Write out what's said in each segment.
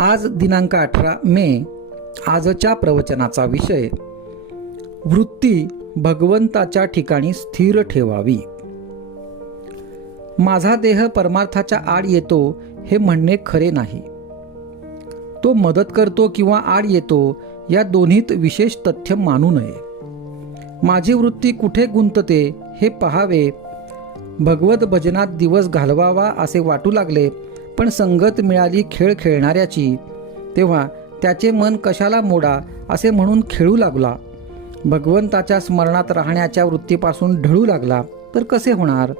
आज दिनांक 18 मे. आजच्या प्रवचनाचा विषय वृत्ती भगवंताच्या ठिकाणी स्थिर ठेवावी. माझा देह परमार्थाच्या आड येतो हे म्हणणे खरे नाही. तो मदत करतो किंवा आड येतो या दोन्हीत विशेष तथ्य मानू नये. माझी वृत्ती कुठे गुंतते हे पहावे. भगवत भजनात दिवस घालवावा असे वाटू लागले, पण संगत मिळाली खेळ खेळणाऱ्याची, तेव्हा त्याचे मन कशाला मोडा असे म्हणून खेळू लागला. भगवंताच्या स्मरणात राहण्याच्या वृत्तीपासून ढळू लागला तर कसे होणार.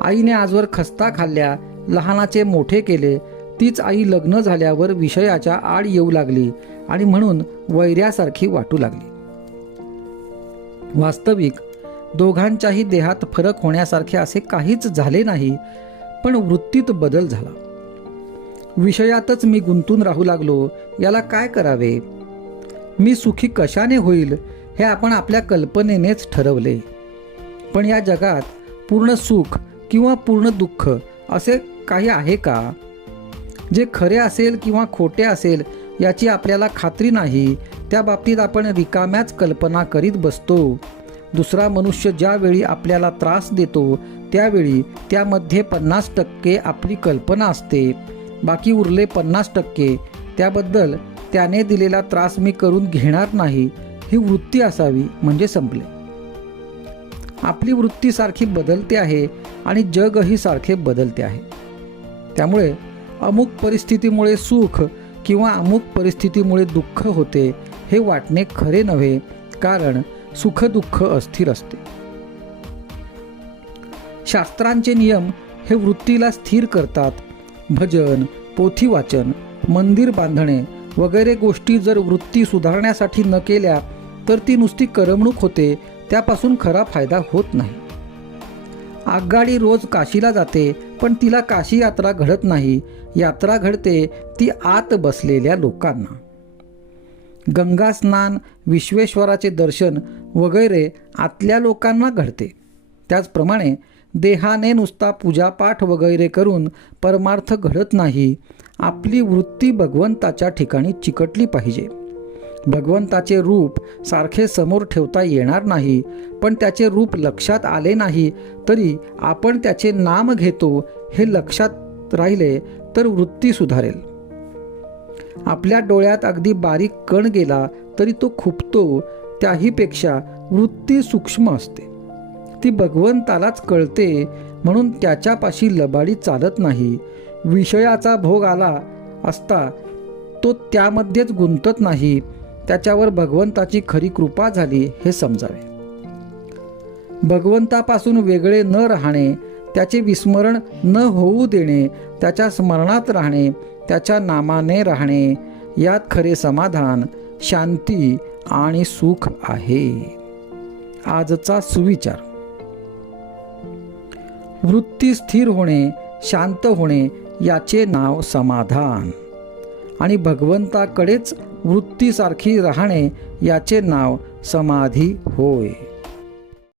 आईने आजवर खस्ता खाल्ल्या, लहानाचे मोठे केले. तीच आई लग्न झाल्यावर विषयाच्या आड येऊ लागली आणि म्हणून वैऱ्यासारखी वाटू लागली. वास्तविक दोघांच्याही देहात फरक होण्यासारखे असे काहीच झाले नाही, पण वृत्तीत बदल झाला. विषयातच मी गुंतून राहू लागलो. याला काय करावे. मी सुखी कशाने होईल हे आपण आपल्या कल्पनेनेच ठरवले. पण या जगात पूर्ण सुख किंवा पूर्ण दुःख असे काही आहे का. जे खरे असेल किंवा खोटे असेल याची आपल्याला खात्री नाही, त्या बाबतीत आपण रिकाम्याच कल्पना करीत बसतो. दुसरा मनुष्य ज्यावेळी आपल्याला त्रास देतो त्यावेळी त्यामध्ये 50% आपली कल्पना असते, बाकी उरले 50% त्याबद्दल त्याने दिलेला त्रास मी करून घेणार नाही ही वृत्ती असावी, म्हणजे संपले. आपली वृत्ती सारखी बदलते आहे आणि जगही सारखे बदलते आहे. त्यामुळे अमुक परिस्थितीमुळे सुख किंवा अमुक परिस्थितीमुळे दुःख होते हे वाटणे खरे नव्हे, कारण सुख दुःख अस्थिर असते. शास्त्रांचे नियम हे वृत्तीला स्थिर करतात. भजन, पोथी वाचन, मंदिर बांधणे वगैरे गोष्टी जर वृत्ती सुधारण्यासाठी न केल्या तर ती नुसती करमणूक होते, त्यापासून खरा फायदा होत नाही. आगगाडी रोज काशीला जाते, पण तिला काशी यात्रा घडत नाही. यात्रा घडते ती आत बसलेल्या लोकांना. गंगा स्नान, विश्वेश्वराचे दर्शन वगैरे आतल्या लोकांना घडते. त्याचप्रमाणे देहाने नुसता पूजापाठ वगैरे करून परमार्थ घडत नाही. आपली वृत्ती भगवंताच्या ठिकाणी चिकटली पाहिजे. भगवंताचे रूप सारखे समोर ठेवता येणार नाही, पण त्याचे रूप लक्षात आले नाही तरी आपण त्याचे नाम घेतो हे लक्षात राहिले तर वृत्ती सुधारेल. आपल्या डोळ्यात अगदी बारीक कण गेला तरी तो खुपतो, त्याहीपेक्षा वृत्ती सूक्ष्म असते. ती भगवंतालाच कळते, म्हणून त्याच्यापाशी लबाडी चालत नाही. विषयाचा भोग आला असता तो त्यामध्येच गुंतत नाही. त्याच्यावर भगवंताची खरी कृपा झाली हे समजावे. भगवंतापासून वेगळे न राहणे, त्याचे विस्मरण न होऊ देणे, त्याच्या स्मरणात राहणे, त्याच्या नामाने राहणे, यात खरे समाधान, शांती आणि सुख आहे. आजचा सुविचार. वृत्ती स्थिर होणे, शांत होणे याचे नाव समाधान, आणि भगवंताकडेच वृत्तीसारखी राहणे याचे नाव समाधी होय.